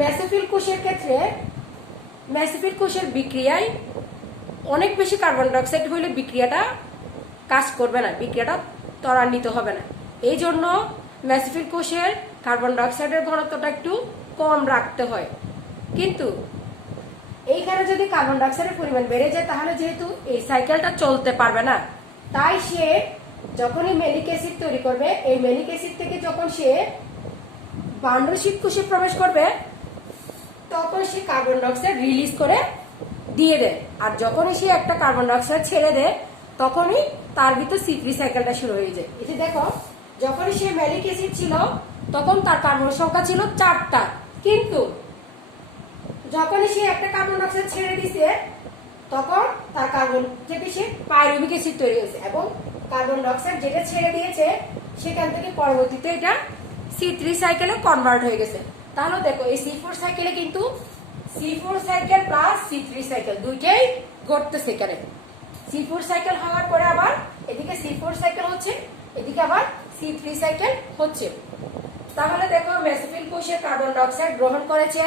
Mesophyll কোষের ক্ষেত্রে mesophyll কোষের বিক্রিয়ায় অনেক বেশি কার্বন ডাইঅক্সাইড হলে বিক্রিয়াটা কাজ করবে না, বিক্রিয়াটা ত্বরান্বিত হবে না। এই জন্য মেসোফিল কোষের কার্বন ডাইঅক্সাইডের ঘনত্বটা একটু কম রাখতে হয়। কিন্তু এইখানে যদি কার্বন ডাইঅক্সাইডের পরিমাণ বেড়ে যায় তাহলে যেহেতু এই সাইকেলটা চলতে পারবে না, তাই সে যখনই মেলিক অ্যাসিড তৈরি করবে, এই মেলিক অ্যাসিড থেকে যখন সে বান্ডলশীট কোষে প্রবেশ করবে তখন সে কার্বন ডাইঅক্সাইড রিলিজ করে দিয়ে দেয়। আর যখনই সে একটা কার্বন ডাইঅক্সাইড ছেড়ে দেয় তখনই তার ভিতর C3 সাইকেলটা শুরু হয়ে যায়। এই যে দেখো, যখনই সে মেলিক অ্যাসিড ছিল তখন তার কার্বন সংখ্যা ছিল 4টা, কিন্তু যখনই সে একটা কার্বন ডাইঅক্সাইড ছেড়ে দিছে তখন তার কার্বন থেকে সে পাইরুভিক অ্যাসিড তৈরি হয়েছে এবং কার্বন ডাইঅক্সাইড যেটা ছেড়ে দিয়েছে সেখান থেকে পরবর্তীতে এটা C3 সাইকেলে কনভার্ট হয়ে গেছে। তাহলে দেখো এই C4 সাইকেলে কিন্তু C4 cycle plus C3 cycle দুইটাই ঘটতেছে এখানে। C4 সাইকেল হওয়ার পরে আবার এদিকে C4 সাইকেল হচ্ছে, এদিকে আবার C3 সাইকেল হচ্ছে। তাহলে দেখো মেসোফিল কোষে কার্বন ডাইঅক্সাইড গ্রহণ করেছে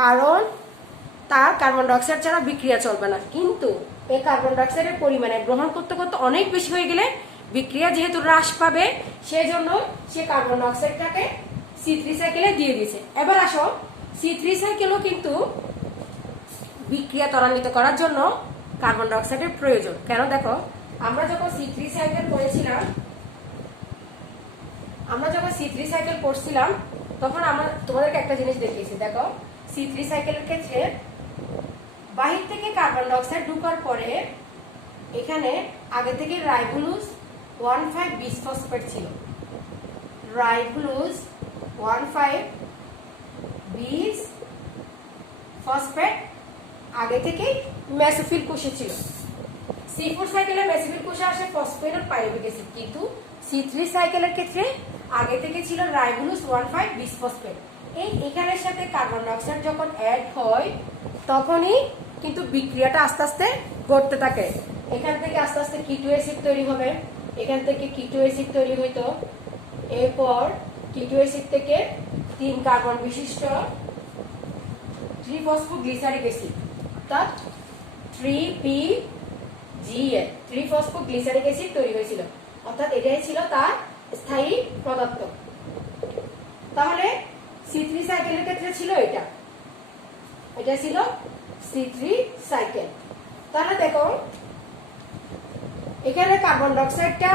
কারণ তার কার্বন ডাইঅক্সাইড ছাড়া বিক্রিয়া চলবে না। কিন্তু এই কার্বন ডাইঅক্সাইডের পরিমাণে গ্রহণ করতে করতে অনেক বেশি হয়ে গেলে বিক্রিয়া যেহেতু হ্রাস পাবে সেজন্য সে কার্বন ডাইঅক্সাইডটাকে C3 সাইকেলে দিয়ে দিয়েছে। এবার আসো, C3 সাইকেলও কিন্তু বিক্রিয়া ত্বরান্বিত করার জন্য কার্বন ডাইঅক্সাইডের প্রয়োজন। কেন দেখো, আমরা যখন C3 সাইকেল পড়ছিলাম তখন আমরা তোমাদেরকে একটা জিনিস দেখিয়েছি। দেখো C3 সাইকেলের ক্ষেত্রে বাহির থেকে কার্বন ডাইঅক্সাইড ঢোকার পরে এখানে আগে থেকে রাইবোলুস 1,5 বিসফসফেট ছিল। রাইবোলুস 1,5 বিসফসফেট আগে থেকে মেসোফিল কোষে ছিল। C4 সাইকেলে মেসোফিল কোষে আসে ফসফেট আর পাইরুভিক অ্যাসিড, কিন্তু C3 সাইকেলের ক্ষেত্রে আগে থেকে ছিল রাইবোলুস 1,5 বিসফসফেট। এই এখানের সাথে কার্বন ডাইঅক্সাইড যখন অ্যাড হয় তখনই কিন্তু বিক্রিয়াটা আস্তে আস্তে ঘটতে থাকে। এখান থেকে আস্তে আস্তে কিটো অ্যাসিড তৈরি হবে, এখান থেকে কিটো অ্যাসিড তৈরি হইতো, এরপর কিটো অ্যাসিড থেকে 3 কার্বন বিশিষ্ট 3-ফসফোগ্লিসারিক অ্যাসিড অর্থাৎ 3PGN 3-ফসফোগ্লিসারিক অ্যাসিড তৈরি হয়েছিল, অর্থাৎ এটাই ছিল তার স্থায়ী পদার্থ। তাহলে C3 সাইকেলের ক্ষেত্রে ছিল এটা ছিল C3 সাইকেল। তাহলে দেখো এখানে কার্বন ডাইঅক্সাইডটা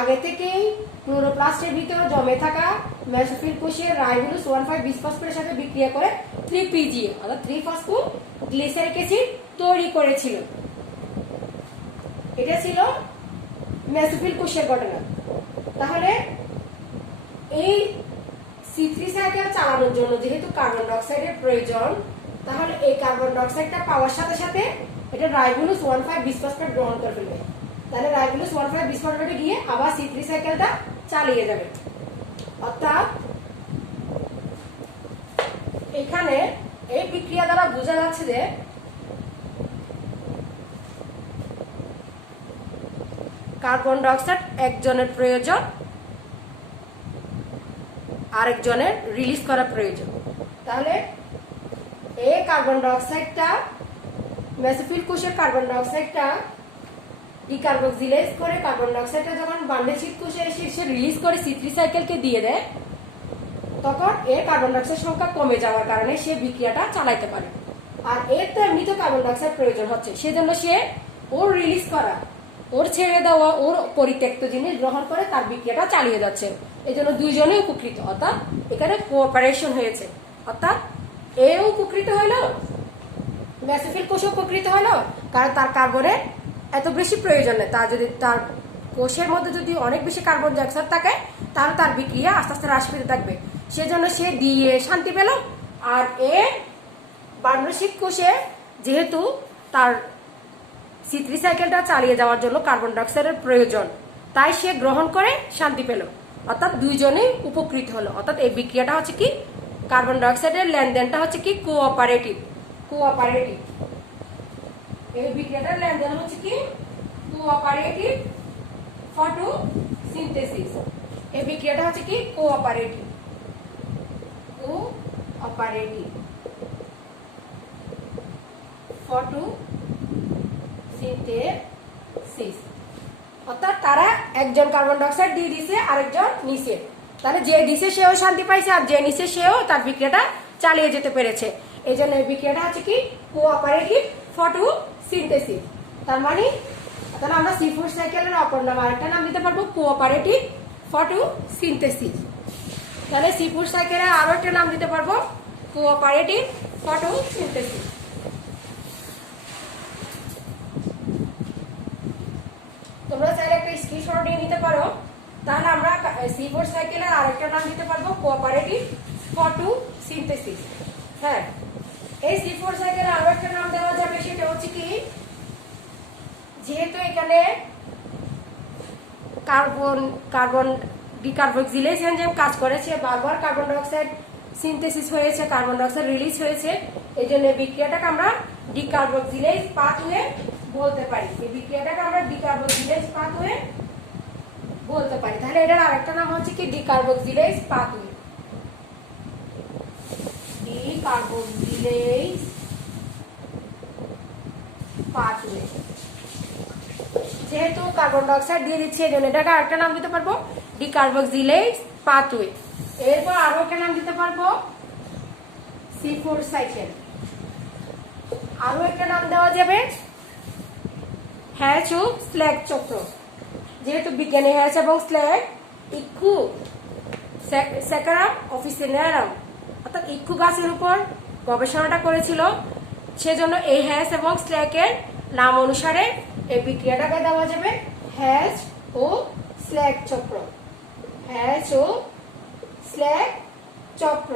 আগে থেকেই ক্লোরোপ্লাস্টের ভিতরে জমে থাকা মেসোফিল কোষের রাইবোলুস 1,5 বিসফসফেটের সাথে বিক্রিয়া করে 3PGA অর্থাৎ 3-ফসফোগ্লিসারিক অ্যাসিড তৈরি করেছিল। এটা ছিল মেসোফিল কোষের ঘটনা। তাহলে এই C3 সাইকেল চালানোর জন্য যেহেতু কার্বন ডাইঅক্সাইডের প্রয়োজন, তাহলে এই কার্বন ডাইঅক্সাইডটা পাওয়ার সাথে সাথে এটা রাইবোলুস 1,5 বিসফসফেট গ্রহণ করে ফেলবে। তাহলে রাইবোলুস 1,5 বিসফসফেটে গিয়ে আবার C3 সাইকেলটা চালিয়ে যাবে। অর্থাৎ এখানে এই বিক্রিয়া দ্বারা বোঝা যাচ্ছে যে কার্বন ডাইঅক্সাইড একজনের প্রয়োজন, আরেকজনের রিলিজ করা প্রয়োজন। তাহলে এই কার্বন ডাইঅক্সাইডটা মেসোফিল কোষের কার্বন ডাইঅক্সাইডটা ডিকার্বক্সিলেজ করে কার্বন ডাইঅক্সাইডটা যখন বান্ডলশীট কোষে এসে রিলিজ করে C3 সাইকেলকে দিয়ে দেয় তখন এর কার্বন ডাইঅক্সাইড সংখ্যা কমে যাওয়ার কারণে সে বিক্রিয়াটা চালাইতে পারে। আর এর তো এমনিতে কার্বন ডাইঅক্সাইড প্রয়োজন হচ্ছে, সেজন্য সে ওর রিলিজ করা, ওর ছেড়ে দেওয়া, ওর পরিত্যক্ত জিনিস গ্রহণ করে তার বিক্রিয়াটা চালিয়ে যাচ্ছে। এই জন্য দুইজনেই উপকৃত, অর্থাৎ এখানে কোঅপারেশন হয়েছে। অর্থাৎ এও উপকৃত হইলো, মেসোফিল কোষও উপকৃত হইলো, কারণ তার কার্বনের এত বেশি প্রয়োজন নেই। তার যদি তার কোষের মধ্যে যদি অনেক বেশি কার্বন ডাইঅক্সাইড থাকে তাহলে তার বিক্রিয়া আস্তে আস্তে হ্রাস পেতে থাকবে, সেজন্য সে দিয়ে শান্তি পেল। আর এর বান্ডলশীট কোষে যেহেতু তার C3 সাইকেলটা চালিয়ে যাওয়ার জন্য কার্বন ডাইঅক্সাইডের প্রয়োজন, তাই সে গ্রহণ করে শান্তি পেল, অর্থাৎ দুইজনেই উপকৃত হলো। অর্থাৎ এই বিক্রিয়াটা হচ্ছে কি, কার্বন ডাইঅক্সাইডের লেনদেনটা হচ্ছে কি কোঅপারেটিভ। এই বিক্রিয়াটার লেনদেন হচ্ছে কি কোঅপারেটিভ ফটোসিনথেসিস। এই বিক্রিয়াটা হচ্ছে কি কোঅপারেটিভ। Cooperative photosynthesis. অর্থাৎ তারা একজন কার্বন ডাইঅক্সাইড দিয়ে দিছে, আরেকজন নিচে, তাহলে যে দিছে সেও শান্তি পাইছে আর যে নিচে সেও তার বিক্রিয়াটা চালিয়ে যেতে পেরেছে। এই জন্য এই বিক্রিয়াটা হচ্ছে কি কোঅপারেটিভ ফটোসিনথেসিস। তার মানে তাহলে আমরা C4 সাইকেলের অপর নাম আরেকটা নাম দিতে পারবো কোঅপারেটিভ ফটোসিনথেসিস। তাহলে C4 সাইকেলের আরো একটা নাম দিতে পারবো কোঅপারেটিভ ফটোসিনথেসিস। তোমরা চাইলে একটা স্ক্রিনশট নিয়ে নিতে পারো, তাহলে আমরা C4 সাইকেলের আরেকটা নাম দিতে পারবো কোঅপারেটিভ ফটোসিনথেসিস। হ্যাঁ, এই C4 সাইকেলের আরো একটা নাম দেওয়া যাবে, সেটা হচ্ছে কি যেহেতু এখানে কার্বন ডিকার্বক্সিলেজ এনজাইম কাজ করেছে, বারবার কার্বন ডাইঅক্সাইড সিনথেসিস হয়েছে, কার্বন ডাইঅক্সাইড রিলিজ হয়েছে, এই জন্য বিক্রিয়াটাকে আমরা ডিকার্বক্সিলেজ পাথওয়ে বলতে পারি। এই বিক্রিয়াটাকে আমরা ডিকার্বক্সিলেজ পাথওয়ে বলতে পারি। তাহলে এটার আরেকটা নাম হচ্ছে কি ডিকার্বক্সিলেজ পাথওয়ে। ডিকার্বক্সিলেজ পাথওয়ে, যেহেতু কার্বন ডাইঅক্সাইড দিয়ে দিচ্ছে এই জন্য এটাকে আরেকটা নাম দিতে পারবো ডিকার্বক্সিলেজ পাথওয়ে। এরপর আরো একটা নাম দিতে পারবো C4 সাইকেল। আরো একটা নাম দেওয়া যাবে হ্যাচ ও স্ল্যাগ চক্র। যেহেতু বিজ্ঞানী হ্যাচ এবং স্ল্যাগ ইক্ষু স্যাকারাম অফিসিনারাম অর্থাৎ ইক্ষু গাছের উপর গবেষণাটা করেছিল, সেজন্য এই হ্যাচ এবং স্ল্যাগের নাম অনুসারে এই বিক্রিয়াটাকে দেওয়া যাবে হ্যাচ ও স্ল্যাগ চক্র। হ্যাচ ও স্ল্যাগ চক্র,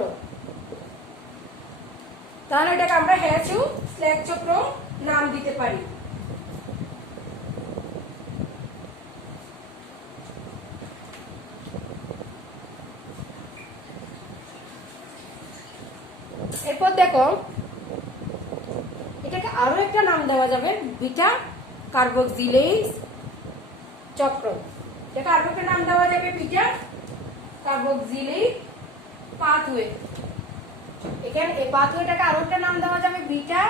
তাহলে এটাকে আমরা হ্যাচ ও স্ল্যাগ চক্র নাম দিতে পারি। এরপর দেখো এটাকে আরো একটা নাম দেওয়া যাবে বিটা কার্বক্সিলেজ চক্র। এটাকে আরো একটা নাম দেওয়া যাবে বিটা কার্বক্সিলেজ পাথওয়ে। এখানে এই পাথওয়েটাকে আরো একটা নাম দেওয়া যাবে বিটা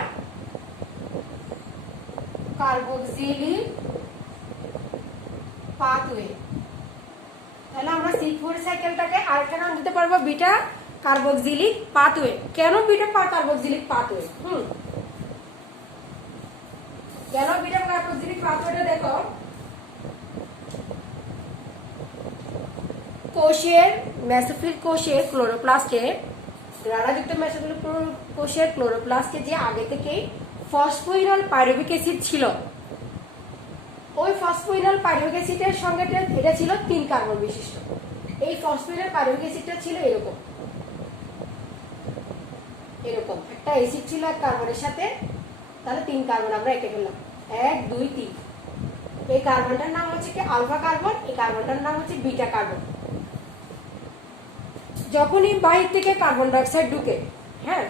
কার্বক্সিলিক পাথওয়ে। তাহলে আমরা C4 সাইকেলটাকে আরেকটা নাম দিতে পারবো বিটা কার্বক্সিলিক পাথওয়ে। কেন বিটা কার্বক্সিলিক পাথওয়ে? কেন বিটা কার্বক্সিলিক পাথওয়েটা? দেখো কোষের মেসোফিল কোষের ক্লোরোপ্লাস্টে রাডাযুক্ত মেসোফিল কোষের ক্লোরোপ্লাস্টে যে আগে থেকে ফসফোইনল পাইরুভিক অ্যাসিড ছিল, ওই ফসফোইনল পাইরুভিক অ্যাসিডের সঙ্গে এটা ছিল 3 কার্বন বিশিষ্ট। এই ফসফোইনল পাইরুভিক অ্যাসিডটা ছিল এরকম এরকম একটা অ্যাসিড ছিল এক কার্বনের সাথে, তাহলে 3 কার্বন আমরা এঁকে ফেললাম 1 2 3। এই কার্বনটার নাম হচ্ছে কি আলফা কার্বন, এই কার্বনটার নাম হচ্ছে বিটা কার্বন। যখনই বাহির থেকে কার্বন ডাইঅক্সাইড ঢুকে, হ্যাঁ,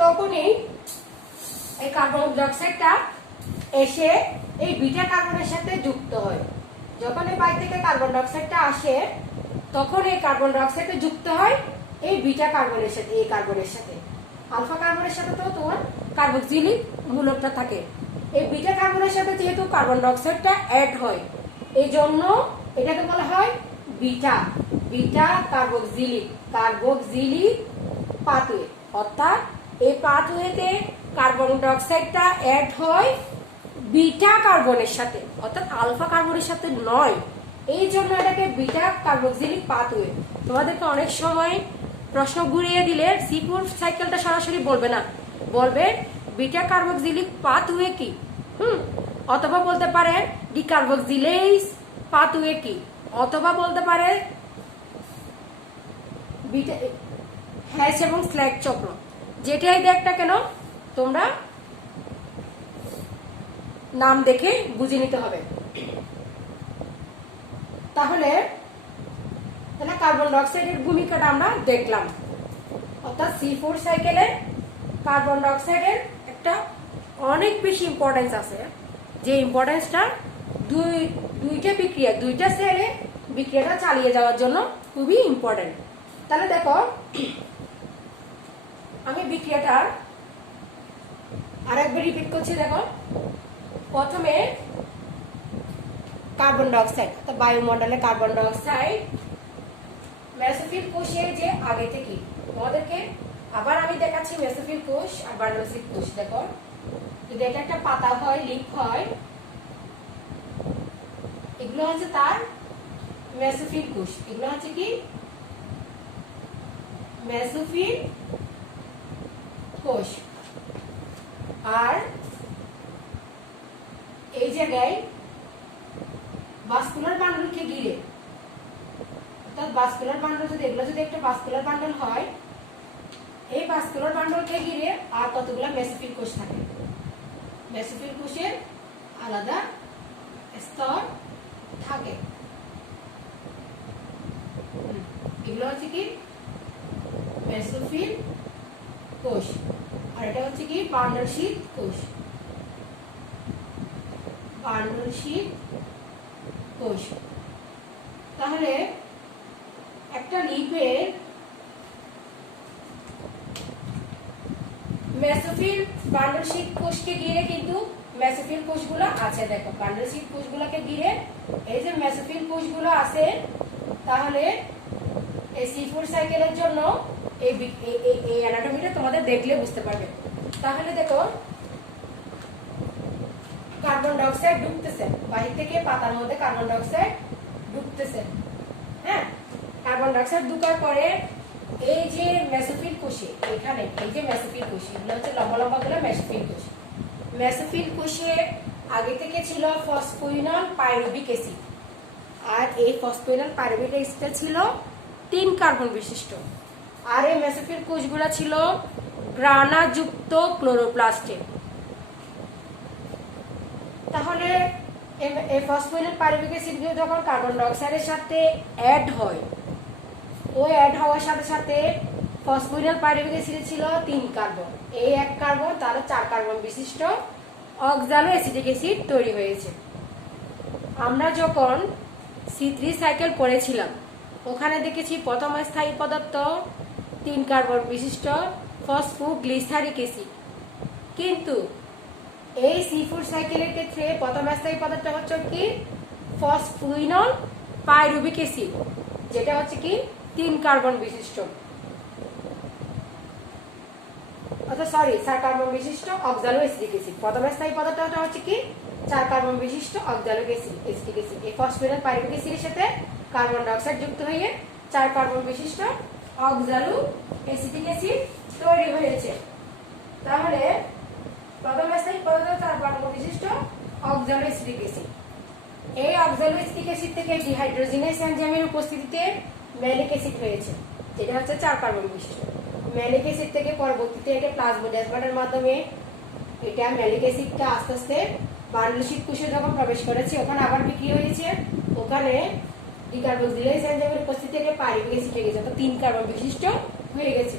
তখনই এই কার্বন ডাইঅক্সাইডটা এসে এই বিটা কার্বনের সাথে যুক্ত হয়। যখন এই বাহির থেকে কার্বন ডাইঅক্সাইডটা আসে তখন এই কার্বন ডাইঅক্সাইডটা যুক্ত হয় এই বিটা কার্বনের সাথে, এই কার্বনের সাথে। আলফা কার্বনের সাথে তো তোমার কার্বক্সিলিক মূলকটা থাকে। এই বিটা কার্বনের সাথে যেহেতু কার্বন ডাইঅক্সাইডটা অ্যাড হয়, এই জন্য এটাকে বলা হয় বিটা বিটা কার্বক্সিলিক পাথওয়ে। অর্থাৎ এই পাথওয়েতে কার্বন ডাইঅক্সাইডটা অ্যাড হয় বিটা কার্বনের সাথে, অর্থাৎ আলফা কার্বনের সাথে নয়। এই জন্য এটাকে বিটা কার্বক্সিলিক পাথওয়ে। তোমাদেরকে অনেক সময় প্রশ্ন ঘুরিয়ে দিলে C4 সাইকেলটা সরাসরি বলবে না, বলবে বিটা কার্বক্সিলিক পাথওয়ে কি, অথবা বলতে পারে ডিকার্বক্সিলেজ পাথওয়ে কি, অথবা বলতে পারে বিটা হ্যাচ এবং স্ল্যাগ চক্র। যেটাই দেখ না কেন তোমরা নাম দেখে বুঝে নিতে হবে। তাহলে কার্বন ডাইঅক্সাইডের ভূমিকাটা আমরা দেখলাম। অর্থাৎ C4 সাইকেলে কার্বন ডাইঅক্সাইডের একটা অনেক বেশি ইম্পর্টেন্স আছে, যে ইম্পর্টেন্সটা দুইটা সেলে বিক্রিয়াটা চালিয়ে যাওয়ার জন্য খুবই ইম্পর্টেন্ট। তাহলে দেখো আমি বিক্রিয়াটা আরেকবার রিপিট করছি। দেখো, প্রথমে কার্বন ডাইঅক্সাইড, তো বায়ুমণ্ডলে কার্বন ডাইঅক্সাইড মেসোফিল কোষে যে আগে থেকে তোমাদেরকে আবার আমি দেখাচ্ছি মেসোফিল কোষ আর বার্নসিল কোষ। দেখো, যদি এটা একটা পাতা হয়, লিফ হয়, এগুলো হচ্ছে তার মেসোফিল কোষ। এগুলো হচ্ছে কি মেসোফিল কোষ। আর এই জায়গায় ভাস্কুলার বান্ডলকে ঘিরে, অর্থাৎ ভাস্কুলার বান্ডল যদি এগুলো যদি একটা ভাস্কুলার বান্ডল হয়, এই ভাস্কুলার বান্ডলকে ঘিরে আর কতগুলো মেসোফিল কোষ থাকে। মেসোফিল কোষের আলাদা স্তর থাকে। এগুলো হচ্ছে কি মেসোফিল কোষ, আর এটা হচ্ছে কি বান্ডল শীট কোষ। বান্ডল শীট কোষ। তাহলে একটা লিপের মেসোফিল বান্ডল শীট কোষকে ঘিরে কিন্তু মেসোফিল কোষগুলো আছে। দেখো, বান্ডল শীট কোষগুলোকে ঘিরে এই যে মেসোফিল কোষগুলো আছে। তাহলে এই C4 সাইকেলের জন্য এই অ্যানাটমিটা তোমাদের দেখলে বুঝতে পারবে। তাহলে দেখো, কার্বন ডাইঅক্সাইড ঢুকতেছে বাহির থেকে, পাতার মধ্যে কার্বন ডাইঅক্সাইড ঢুকতেছে। হ্যাঁ, কার্বন ডাইঅক্সাইড ঢুকার পরে এই যে মেসোফিল কোষে, এখানে এই যে মেসোফিল কোষ, এগুলো হচ্ছে লম্বা লম্বা গুলো মেসোফিল কোষ। মেসোফিল কোষে আগে থেকে ছিল ফসফোইনল পাইরুভিক অ্যাসিড, আর এই ফসফোইনল পাইরুভিক অ্যাসিডটা ছিল 3 কার্বন বিশিষ্ট। আর এই মেসোফিল কোষগুলো ছিল গ্রানাযুক্ত ক্লোরোপ্লাস্টে। তাহলে এই ফসফোইনল পাইরুভিক অ্যাসিডগুলো যখন কার্বন ডাইঅক্সাইডের সাথে অ্যাড হয়, ওই অ্যাড হওয়ার সাথে সাথে ফসফোইনল পাইরুভিক অ্যাসিডে ছিল 3 কার্বন, এই 1 কার্বন, তাহলে 4 কার্বন বিশিষ্ট অক্সালো অ্যাসিটিক অ্যাসিড তৈরি হয়েছে। আমরা যখন C3 সাইকেল পড়েছিলাম, ওখানে দেখেছি প্রথম স্থায়ী পদার্থ 3 কার্বন বিশিষ্ট ফসফোগ্লিসারিক অ্যাসিড। কিন্তু এই C4 সাইকেলের ক্ষেত্রে প্রথম স্থায়ী পদার্থ হচ্ছে কি ফসফোইনল পাইরুভিক অ্যাসিড, যেটা হচ্ছে কি 3 কার্বন বিশিষ্ট, অর্থাৎ 4 কার্বন বিশিষ্ট অক্সালো অ্যাসিটিক অ্যাসিড। প্রথম স্থায়ী পদার্থটা হচ্ছে কি 4 কার্বন বিশিষ্ট অক্সালো অ্যাসিটিক অ্যাসিড। এই ফসফোইনল পাইরুভিক অ্যাসিডের সাথে কার্বন ডাইঅক্সাইড যুক্ত হয়ে 4 কার্বন বিশিষ্ট অক্সালো অ্যাসিটিক অ্যাসিড তৈরি হয়েছে। তাহলে প্রথম স্থায়ী পদার্থ 4 কার্বন বিশিষ্ট অক্সালো অ্যাসিটিক অ্যাসিড। এই অক্সালো অ্যাসিটিক অ্যাসিড থেকে ডিহাইড্রোজিনেজ এনজাইমের উপস্থিতিতে ম্যালিক অ্যাসিড হয়েছে, যেটা হচ্ছে 4 কার্বন বিশিষ্ট। ম্যালিক অ্যাসিড থেকে পরবর্তীতে এটা প্লাজমোডেসমাটার মাধ্যমে এটা ম্যালিক অ্যাসিডটা আস্তে আস্তে বান্ডল শীট কোষে যখন প্রবেশ করেছে, ওখানে আবার বিক্রিয়া হয়েছে, ওখানে ডিকার্বক্সিলেজ এনজাইমের উপস্থিতি থেকে পাইরুভিক অ্যাসিড হয়ে গেছে, অর্থাৎ 3 কার্বন বিশিষ্ট হয়ে গেছে।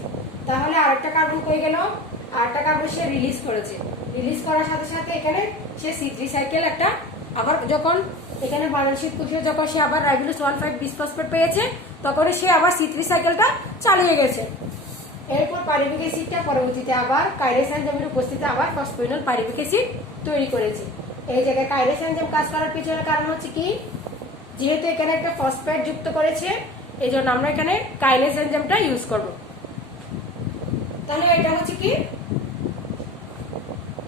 তাহলে আরেকটা কার্বন হয়ে গেল, আরেকটা কার্বন সে রিলিজ করেছে। রিলিজ করার সাথে সাথে এখানে সে C3 সাইকেল একটা আবার যখন এখানে বান্ডল শীট কোষে যখন সে আবার রাইবোজ 1,5 বিসফসফেট পেয়েছে, তখন সে আবার C3 সাইকেলটা চালিয়ে গেছে। এরপর পাইরুভিক অ্যাসিডটা পরবর্তীতে আবার কাইনেজ এনজাইমের উপস্থিতিতে আবার ফসফোইনল পাইরুভিক অ্যাসিড তৈরি করেছে। এই জায়গায় কাইনেজ এনজাইম কাজ করার পিছনে কারণ হচ্ছে কি, যেহেতু এখানে একটা ফসফেট যুক্ত করেছে, এই জন্য আমরা এখানে কাইনেজ এনজাইমটা ইউজ করব। তাহলে এটা হচ্ছে কি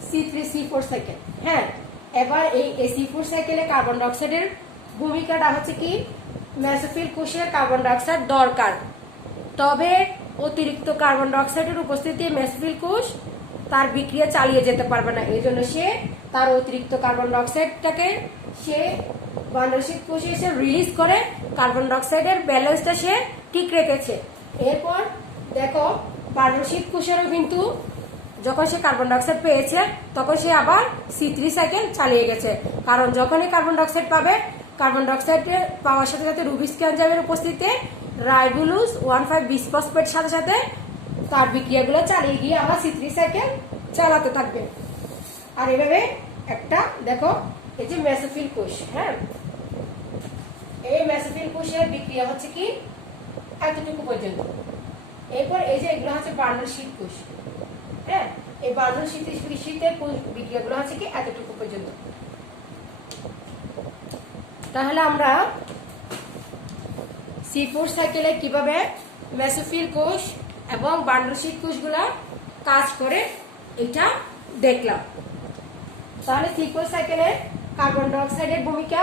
C3C4 সাইকেল। হ্যাঁ, এবার এই C4 সাইকেলে কার্বন ডাইঅক্সাইডের ভূমিকাটা হচ্ছে কি, মেসোফিল কোষে কার্বন ডাইঅক্সাইড দরকার, তবে অতিরিক্ত কার্বন ডাইঅক্সাইডের উপস্থিতি মেসোফিল কোষ তার বিক্রিয়া চালিয়ে যেতে পারবে না। এই জন্য সে তার অতিরিক্ত কার্বন ডাইঅক্সাইডটাকে সে বান্ডল শীট কোষে এসে রিলিজ করে কার্বন ডাইঅক্সাইডের ব্যালেন্সটা সে ঠিক রেখেছে। এরপর দেখো, বান্ডল শীট কোষেরও কিন্তু যখন সে কার্বন ডাইঅক্সাইড পেয়েছে, তখন সে আবার C3 সাইকেল চালিয়ে গেছে। কারণ যখনই কার্বন ডাইঅক্সাইড পাবে, কার্বন ডাইঅক্সাইড পাওয়ার সাথে সাথে রুবিস্কি এনজাইমের উপস্থিতিতে রাইবোজ 1,5 বিসফসফেট সাথে সাথে তার বিক্রিয়াগুলো চালিয়ে গিয়ে আবার C3 সাইকেল চালাতে থাকবে। আর এভাবে একটা দেখো, এই যে মেসোফিল কোষ, হ্যাঁ, এই মেসোফিল কোষের বিক্রিয়া হচ্ছে কি এতটুকু পর্যন্ত। এরপর এই যে এগুলো হচ্ছে বার্নল শীত কোষ। হ্যাঁ, এই বার্নল শীতের বিক্রিয়াগুলো হচ্ছে কি এতটুকু পর্যন্ত। তাহলে আমরা C4 সাইকেলে কিভাবে মেসোফিল কোষ এবং বার্নল শীত কোষগুলা কাজ করে এটা দেখলাম। তাহলে C4 সাইকেলে কার্বন ডাইঅক্সাইডের ভূমিকা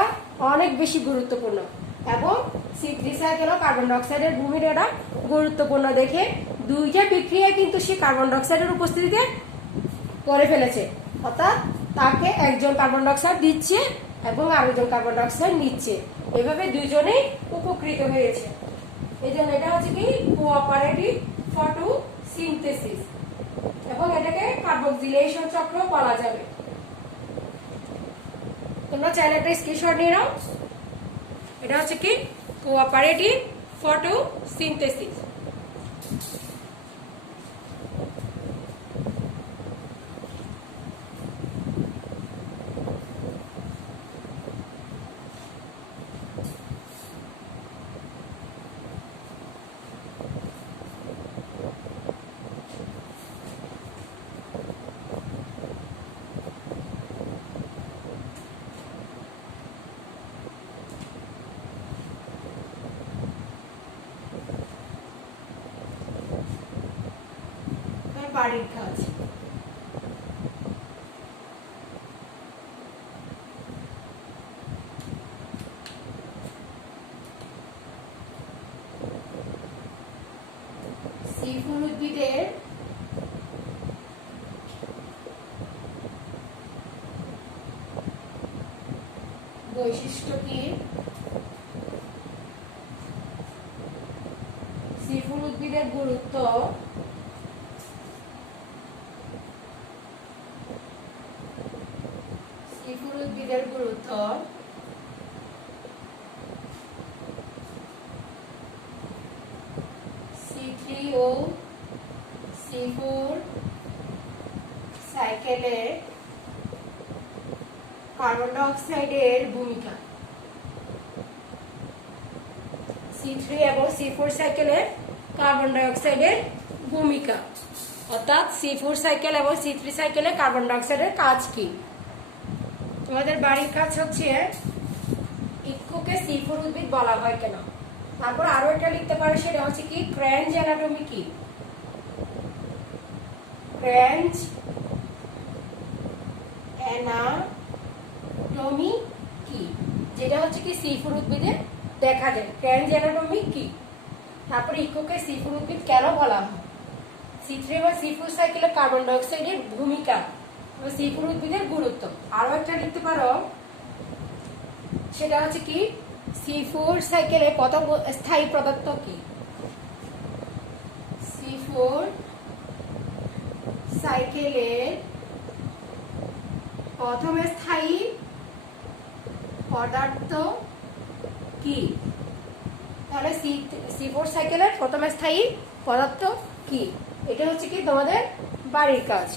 অনেক বেশি গুরুত্বপূর্ণ এবং C3 সাইকেলও কার্বন ডাইঅক্সাইডের ভূমিকাটা গুরুত্বপূর্ণ দেখে দুইটা বিক্রিয়া কিন্তু সে কার্বন ডাইঅক্সাইডের উপস্থিতিতে করে ফেলেছে, অর্থাৎ তাকে একজন কার্বন ডাইঅক্সাইড দিচ্ছে এবং আরেকজন কার্বন ডাইঅক্সাইড নিচ্ছে, এভাবে দুইজনেই উপকৃত হয়েছে। এই জন্য এটা হচ্ছে কি কোঅপারেটিভ ফটোসিনথেসিস এবং এটাকে কার্বক্সিলেশন চক্র বলা যাবে। তোমরা চাইলে একটা স্ক্রিনশট নিয়ে নাও। এটা হচ্ছে কি কোঅপারেটিভ ফটোসিনথেসিস। বাড়ির কাজ C4 উদ্ভিদের বৈশিষ্ট্য কি? C4 উদ্ভিদের গুরুত্ব, C4 উদ্ভিদের গুরুত্ব, C3 ও C4 সাইকেলে কার্বন ডাইঅক্সাইডের ভূমিকা। C3 এবং C4 সাইকেলে কার্বন ডাইঅক্সাইডের ভূমিকা, অর্থাৎ C4 সাইকেল এবং C3 সাইকেলে কার্বন ডাইঅক্সাইডের কাজ কি? তোমাদের বাড়ির কাজ হচ্ছে ইক্ষুকে C4 উদ্ভিদ বলা হয় কেন। তারপর আরো একটা লিখতে পারো, সেটা হচ্ছে কি ক্র্যাঞ্চ অ্যানাটমি কি? ক্র্যাঞ্চ অ্যানাটমি কি, যেটা হচ্ছে কি C4 উদ্ভিদে দেখা যায়। ক্র্যাঞ্চ অ্যানাটমি কি? তারপর ইক্ষুকে C4 উদ্ভিদ কেন বলা হয়? C3 বা C4 সাইকেলে কার্বন ডাইঅক্সাইডের ভূমিকা, C4 উদ্ভিদের গুরুত্ব। আরো একটা লিখতে পারো, সেটা হচ্ছে কি C4 সাইকেলে প্রথম স্থায়ী পদার্থ কি? C4 সাইকেলে প্রথম স্থায়ী পদার্থ কি? তাহলে C4 সাইকেলের প্রথম স্থায়ী পদার্থ কি? এটা হচ্ছে কি তোমাদের বাড়ির কাজ।